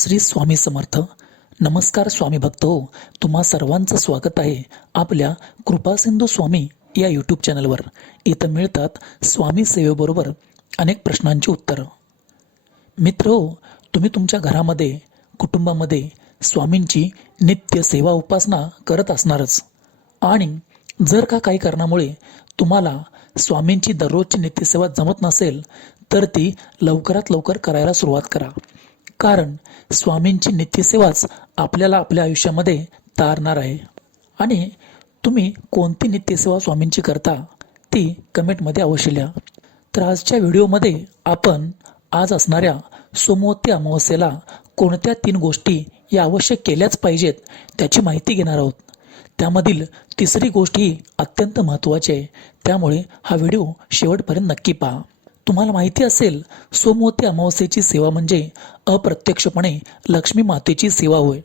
श्री स्वामी समर्थ. नमस्कार स्वामी भक्त. हो तुम्हा सर्वांचं स्वागत आहे आपल्या कृपासिंधू स्वामी या यूट्यूब चॅनलवर इथं मिळतात स्वामी सेवेबरोबर अनेक प्रश्नांची उत्तरं. मित्र हो तुम्ही तुमच्या घरामध्ये कुटुंबामध्ये स्वामींची नित्य सेवा उपासना करत असणारच. आणि जर का काही कारणामुळे तुम्हाला स्वामींची दररोजची नित्यसेवा जमत नसेल तर ती लवकरात लवकर करायला सुरुवात करा. कारण स्वामींची नित्यसेवाच आपल्याला आपल्या आयुष्यामध्ये तारणार आहे. आणि तुम्ही कोणती नित्यसेवा स्वामींची करता ती कमेंटमध्ये अवश्य लिहा. तर आजच्या व्हिडिओमध्ये आपण आज असणाऱ्या सोमवती अमावस्येला कोणत्या तीन गोष्टी या अवश्य केल्याच पाहिजेत त्याची माहिती घेणार आहोत. त्यामधील तिसरी गोष्ट ही अत्यंत महत्त्वाची आहे. त्यामुळे हा व्हिडिओ शेवटपर्यंत नक्की पहा. तुम्हाला माहिती असेल सोमवती अमावस्येची सेवा म्हणजे अप्रत्यक्षपणे लक्ष्मी मातेची सेवा होय.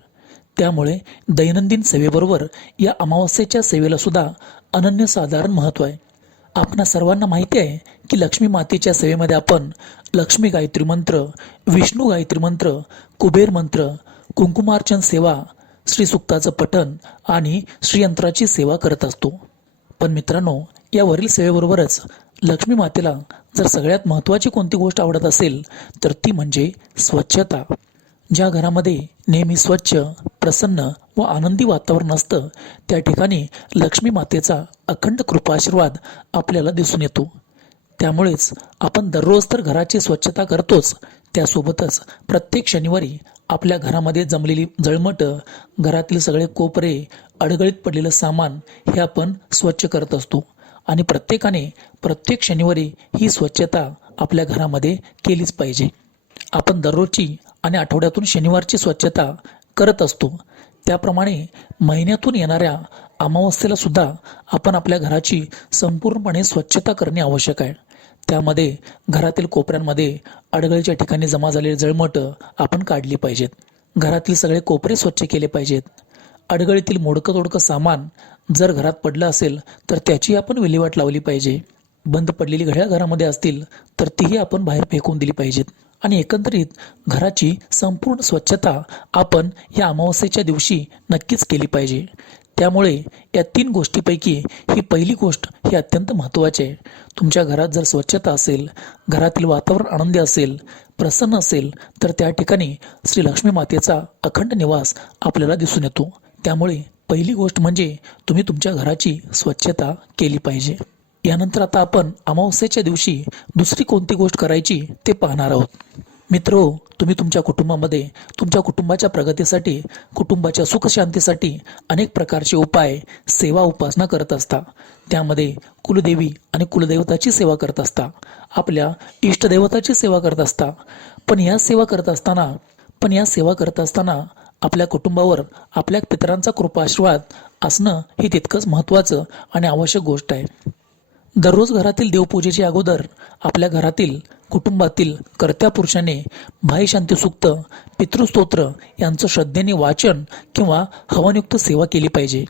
त्यामुळे दैनंदिन सेवेबरोबर या अमावस्येच्या सेवेला सुद्धा अनन्यसाधारण महत्त्व आहे. आपणा सर्वांना माहिती आहे की लक्ष्मी मातेच्या सेवेमध्ये आपण लक्ष्मी गायत्री मंत्र विष्णू गायत्री मंत्र कुबेर मंत्र कुंकुमार्चन सेवा श्रीसुक्ताचं पठण आणि श्रीयंत्राची सेवा करत असतो. पण मित्रांनो यावरील सेवेबरोबरच लक्ष्मी मातेला जर सगळ्यात महत्त्वाची कोणती गोष्ट आवडत असेल तर ती म्हणजे स्वच्छता. ज्या घरामध्ये नेहमी स्वच्छ प्रसन्न व आनंदी वातावरण असतं त्या ठिकाणी लक्ष्मी मातेचा अखंड कृपाशीर्वाद आपल्याला दिसून येतो. त्यामुळेच आपण दररोज तर घराची स्वच्छता करतोच त्यासोबतच प्रत्येक शनिवारी आपल्या घरामध्ये जमलेली जळमटं घरातील सगळे कोपरे अडगळीत पडलेलं सामान हे आपण स्वच्छ करत असतो. आणि प्रत्येकाने प्रत्येक शनिवारी ही स्वच्छता आपल्या घरामध्ये केलीच पाहिजे. आपण दररोजची आणि आठवड्यातून शनिवारची स्वच्छता करत असतो. त्याप्रमाणे महिन्यातून येणाऱ्या अमावस्येला सुद्धा आपण आपल्या घराची संपूर्णपणे स्वच्छता करणे आवश्यक आहे. त्यामध्ये घरातील कोपऱ्यांमध्ये अडगळीच्या ठिकाणी जमा झालेली जळमटं आपण काढली पाहिजेत. घरातील सगळे कोपरे स्वच्छ केले पाहिजेत. अडगळीतील मोडकं तोडकं सामान जर घरात पडलं असेल तर त्याची आपण विल्हेवाट लावली पाहिजे. बंद पडलेली घड्याळ घरामध्ये असतील तर तीही आपण बाहेर फेकून दिली पाहिजेत. आणि एकंदरीत घराची संपूर्ण स्वच्छता आपण या अमावस्येच्या दिवशी नक्कीच केली पाहिजे. त्यामुळे या तीन गोष्टीपैकी ही पहिली गोष्ट ही अत्यंत महत्त्वाची आहे. तुमच्या घरात जर स्वच्छता असेल घरातील वातावरण आनंदी असेल प्रसन्न असेल तर त्या ठिकाणी श्री लक्ष्मी मातेचा अखंड निवास आपल्याला दिसून येतो. त्यामुळे पहिली गोष्ट म्हणजे तुम्ही तुमच्या घराची स्वच्छता केली पाहिजे. यानंतर आता आपण अमावस्येच्या दिवशी दुसरी कोणती गोष्ट करायची ते पाहणार आहोत. मित्र तुम्ही तुमच्या कुटुंबामध्ये तुमच्या कुटुंबाच्या प्रगतीसाठी कुटुंबाच्या सुखशांतीसाठी अनेक प्रकारचे उपाय सेवा उपासना करत असता. त्यामध्ये कुलदेवी आणि कुलदैवताची सेवा करत असता. आपल्या इष्टदेवताची सेवा करत असता. पण या सेवा करत असताना पण या सेवा करत असताना आपल्या कुटुंबावर आपल्या पितरांचा कृपाशीर्वाद असणं हे तितकंच महत्त्वाचं आणि आवश्यक गोष्ट आहे. दररोज घरातील देवपूजेच्या अगोदर आपल्या घरातील कुटुंबातील कर्त्या पुरुषाने भाईशांती सुक्त पितृस्तोत्र यांचं श्रद्धेने वाचन किंवा हवनयुक्त सेवा केली पाहिजे.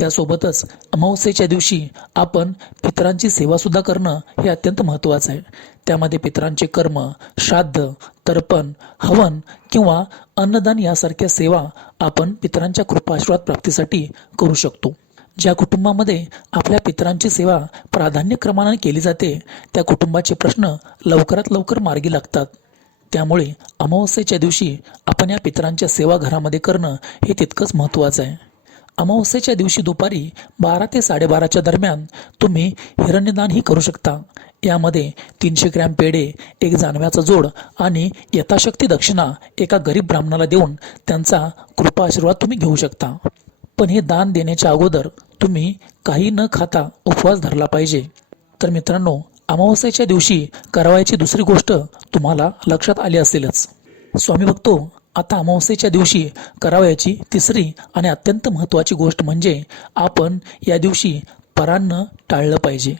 त्यासोबतच अमावस्येच्या दिवशी आपण पितरांची सेवासुद्धा करणं हे अत्यंत महत्त्वाचं आहे. त्यामध्ये पितरांचे कर्म श्राद्ध तर्पण हवन किंवा अन्नदान यासारख्या सेवा आपण पितरांच्या कृपाशीर्वाद प्राप्तीसाठी करू शकतो. ज्या कुटुंबामध्ये आपल्या पितरांची सेवा प्राधान्यक्रमाने केली जाते त्या कुटुंबाचे प्रश्न लवकरात लवकर मार्गी लागतात. त्यामुळे अमावस्येच्या दिवशी आपण या पितरांच्या सेवा घरामध्ये करणं हे तितकंच महत्त्वाचं आहे. अमावस्येच्या दिवशी दुपारी बारा ते साडेबाराच्या दरम्यान तुम्ही हिरण्यदानही करू शकता. यामध्ये तीनशे ग्रॅम पेढे एक जानव्याचा जोड आणि यथाशक्ती दक्षिणा एका गरीब ब्राह्मणाला देऊन त्यांचा कृपा आशीर्वाद तुम्ही घेऊ शकता. पण हे दान देण्याच्या अगोदर तुम्ही काही न खाता उपवास धरला पाहिजे. तर मित्रांनो अमावस्येच्या दिवशी करावायची दुसरी गोष्ट तुम्हाला लक्षात आली असेलच. स्वामी भक्तो आता अमावस्येच्या दिवशी करावयाची तिसरी आणि अत्यंत महत्त्वाची गोष्ट म्हणजे आपण या दिवशी परान्न टाळलं पाहिजे.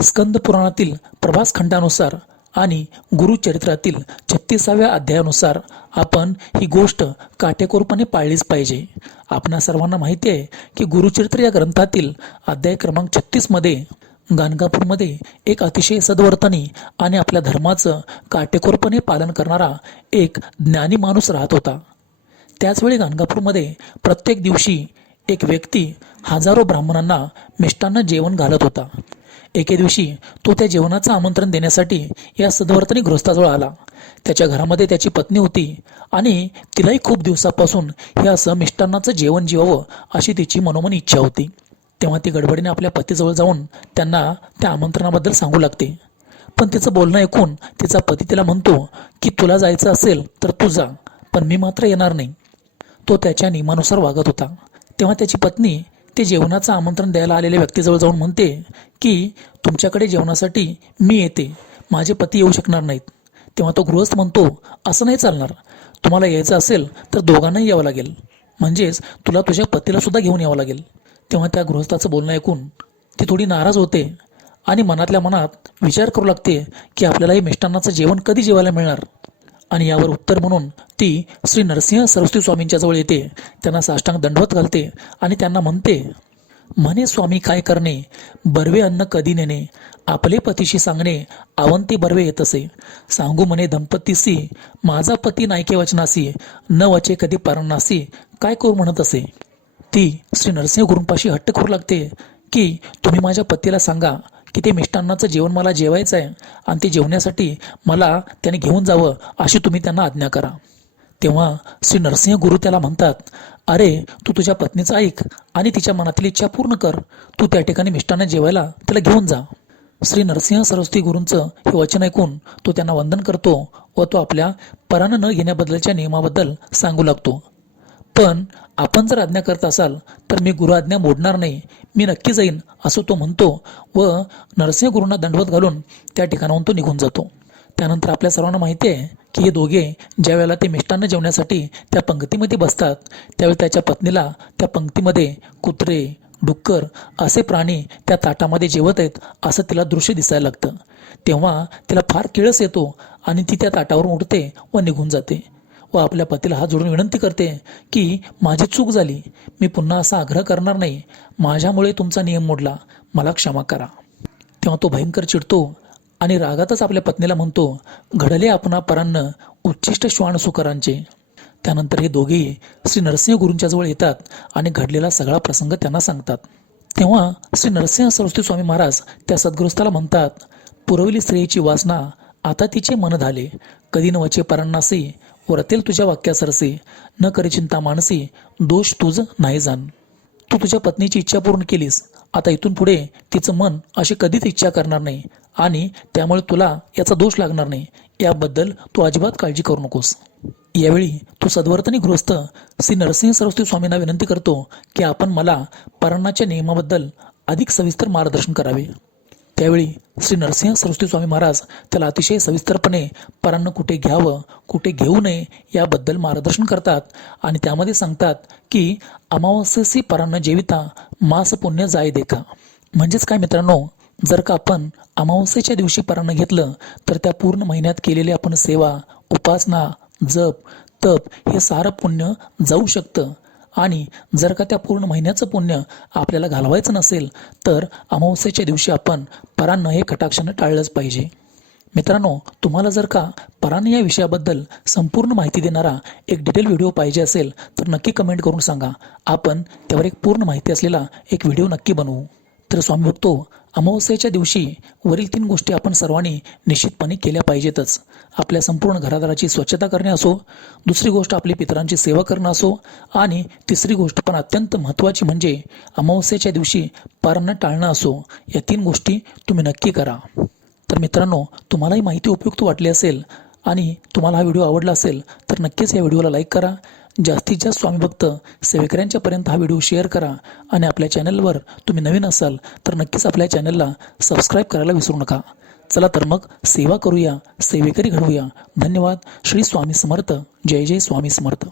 स्कंद पुराणातील प्रभास खंडानुसार आणि गुरुचरित्रातील छत्तीसाव्या अध्यायानुसार आपण ही गोष्ट काटेकोरपणे पाळलीच पाहिजे. आपणा सर्वांना माहिती आहे की गुरुचरित्र या ग्रंथातील अध्याय क्रमांक छत्तीसमध्ये गाणगापूरमध्ये एक अतिशय सद्वर्तनी आणि आपल्या धर्माचं काटेकोरपणे पालन करणारा एक ज्ञानी माणूस राहत होता. त्याचवेळी गाणगापूरमध्ये प्रत्येक दिवशी एक व्यक्ती हजारो ब्राह्मणांना मिष्टांना जेवण घालत होता. एके दिवशी तो त्या जेवणाचं आमंत्रण देण्यासाठी या सद्वर्तनी गृहस्थाजवळ आला. त्याच्या घरामध्ये त्याची पत्नी होती आणि तिलाही खूप दिवसापासून हे असं मिष्टान्नाचं जेवण जेवावं अशी तिची मनोमन इच्छा होती. तेव्हा ती गडबडीने आपल्या पतीजवळ जाऊन त्यांना त्या आमंत्रणाबद्दल सांगू लागते. पण तिचं बोलणं ऐकून तिचा पती तिला म्हणतो की तुला जायचं असेल तर तू जा पण मी मात्र येणार नाही. तो त्याच्या नियमानुसार वागत होता. तेव्हा त्याची पत्नी ते जेवणाचं आमंत्रण द्यायला आलेल्या व्यक्तीजवळ जाऊन म्हणते की तुमच्याकडे जेवणासाठी मी येते माझे पती येऊ शकणार नाहीत. तेव्हा तो गृहस्थ म्हणतो असं नाही चालणार तुम्हाला यायचं असेल तर दोघांनाही यावं लागेल. म्हणजेच तुला तुझ्या पतीला सुद्धा घेऊन यावं लागेल. तेव्हा त्या गृहस्थाचं बोलणं ऐकून ती थोडी नाराज होते आणि मनातल्या मनात विचार करू लागते की आपल्याला हे मिष्टान्नाचं जेवण कधी जेवायला मिळणार? आणि यावर उत्तर म्हणून ती श्री नरसिंह सरस्वती स्वामींच्या जवळ येते. त्यांना साष्टांग दंडवत घालते आणि त्यांना म्हणते म्हणे स्वामी काय करणे? बर्वे अन्न कधी नेणे? आपले पतीशी सांगणे आवंती बर्वे येत असे सांगू म्हणे दंपतीसी माझा पती नायके वचनासी न वचे कधी परणासी काय करू म्हणत असे? ती श्री नरसिंह गुरुंपाशी हट्ट करू लागते की तुम्ही माझ्या पतीला सांगा की ते मिष्टान्नाचं जेवण मला जेवायचं आहे आणि ते जेवण्यासाठी मला त्याने घेऊन जावं अशी तुम्ही त्यांना आज्ञा करा. तेव्हा श्री नरसिंह गुरु त्याला म्हणतात अरे तू तुझ्या पत्नीचं ऐक आणि तिच्या मनातील इच्छा पूर्ण कर. तू त्या ठिकाणी मिष्टान्न जेवायला तिला घेऊन जा. श्री नरसिंह सरस्वती गुरूंचं हे वचन ऐकून तो त्यांना वंदन करतो व तो आपल्या परानं न घेण्याबद्दलच्या नियमाबद्दल सांगू लागतो. पण आपण जर आज्ञा करत असाल तर मी गुरु आज्ञा मोडणार नाही. मी नक्की जाईन असं तो म्हणतो व नरसिंह गुरूंना दंडवत घालून त्या ठिकाणाहून तो निघून जातो. त्यानंतर आपल्या सर्वांना माहिती आहे की हे दोघे ज्या वेळेला ते मिष्टान्न जेवण्यासाठी त्या पंक्तीमध्ये बसतात त्यावेळी त्याच्या पत्नीला त्या पंक्तीमध्ये कुत्रे डुक्कर असे प्राणी त्या ताटामध्ये जेवत आहेत असं तिला दृश्य दिसायला लागतं. तेव्हा तिला फार किळस येतो आणि ती त्या ताटावरून उठते व निघून जाते. व आपल्या पतीला हात जोडून विनंती करते की माझी चूक झाली मी पुन्हा असा आग्रह करणार नाही. माझ्यामुळे तुमचा नियम मोडला. मला क्षमा करा. तेव्हा तो भयंकर चिडतो आणि रागातच आपल्या पत्नीला म्हणतो घडले आपणा परान्न उच्चिष्ट श्वान सुकरांचे. त्यानंतर हे दोघे श्री नरसिंह गुरूंच्या जवळ येतात आणि घडलेला सगळा प्रसंग त्यांना सांगतात. तेव्हा श्री नरसिंह सरस्वती स्वामी महाराज त्या सद्गृस्थाला म्हणतात पुरवली स्त्रीची वासना आता तिचे मन झाले कधी नवचे परांनासे परांनासी वरतील तुझ्या वाक्या सरसे न करी चिंता मानसी दोष तुझ नाही जाण. तू तुझ्या पत्नीची इच्छा पूर्ण केलीस आता इथून पुढे तिचं मन अशी कधीच इच्छा करणार नाही आणि त्यामुळे तुला याचा दोष लागणार नाही. याबद्दल तू अजिबात काळजी करू नकोस. यावेळी तू सद्वर्तनी गृहस्थ श्री नरसिंह सरस्वती स्वामींना विनंती करतो की आपण मला पराणाच्या नियमाबद्दल अधिक सविस्तर मार्गदर्शन करावे. त्यावेळी श्री नरसिंह सरस्वती स्वामी महाराज त्याला अतिशय सविस्तरपणे परांना कुठे घ्यावं कुठे घेऊ नये याबद्दल मार्गदर्शन करतात आणि त्यामध्ये सांगतात की अमावस्यसी परांना जेविता मास पुण्य जाय देखा. म्हणजेच काय मित्रांनो जर का आपण अमावस्येच्या दिवशी परांना घेतलं तर त्या पूर्ण महिन्यात केलेली आपण सेवा उपासना जप तप हे सारं पुण्य जाऊ शकतं. आणि जर का त्या पूर्ण महिन्याचं पुण्य आपल्याला घालवायचं नसेल तर अमावस्येच्या दिवशी आपण परान्न हे कटाक्षानं टाळलंच पाहिजे. मित्रांनो तुम्हाला जर का परान या विषयाबद्दल संपूर्ण माहिती देणारा एक डिटेल व्हिडिओ पाहिजे असेल तर नक्की कमेंट करून सांगा. आपण त्यावर एक पूर्ण माहिती असलेला एक व्हिडिओ नक्की बनवू. तर स्वामी बघतो अमावस्येच्या दिवशी वरील तीन गोष्टी आपण सर्वांनी निश्चितपणे केल्या पाहिजेतच. आपल्या संपूर्ण घरादाराची स्वच्छता करणे असो दुसरी गोष्ट आपली पितरांची सेवा करणं असो आणि तिसरी गोष्ट पण अत्यंत महत्त्वाची म्हणजे अमावस्येच्या दिवशी पारांना टाळणं असो या तीन गोष्टी तुम्ही नक्की करा. तर मित्रांनो तुम्हालाही माहिती उपयुक्त वाटली असेल आणि तुम्हाला हा व्हिडिओ आवडला असेल तर नक्कीच या व्हिडिओला लाईक करा. जास्तीत जास्त स्वामी भक्त सेवेकऱ्यांच्यापर्यंत हा व्हिडिओ शेअर करा आणि आपल्या चॅनलवर तुम्ही नवीन असाल तर नक्कीच आपल्या चॅनलला सबस्क्राईब करायला विसरू नका. चला तर मग सेवा करूया सेवेकरी घडवूया. धन्यवाद. श्री स्वामी समर्थ. जय जय स्वामी समर्थ.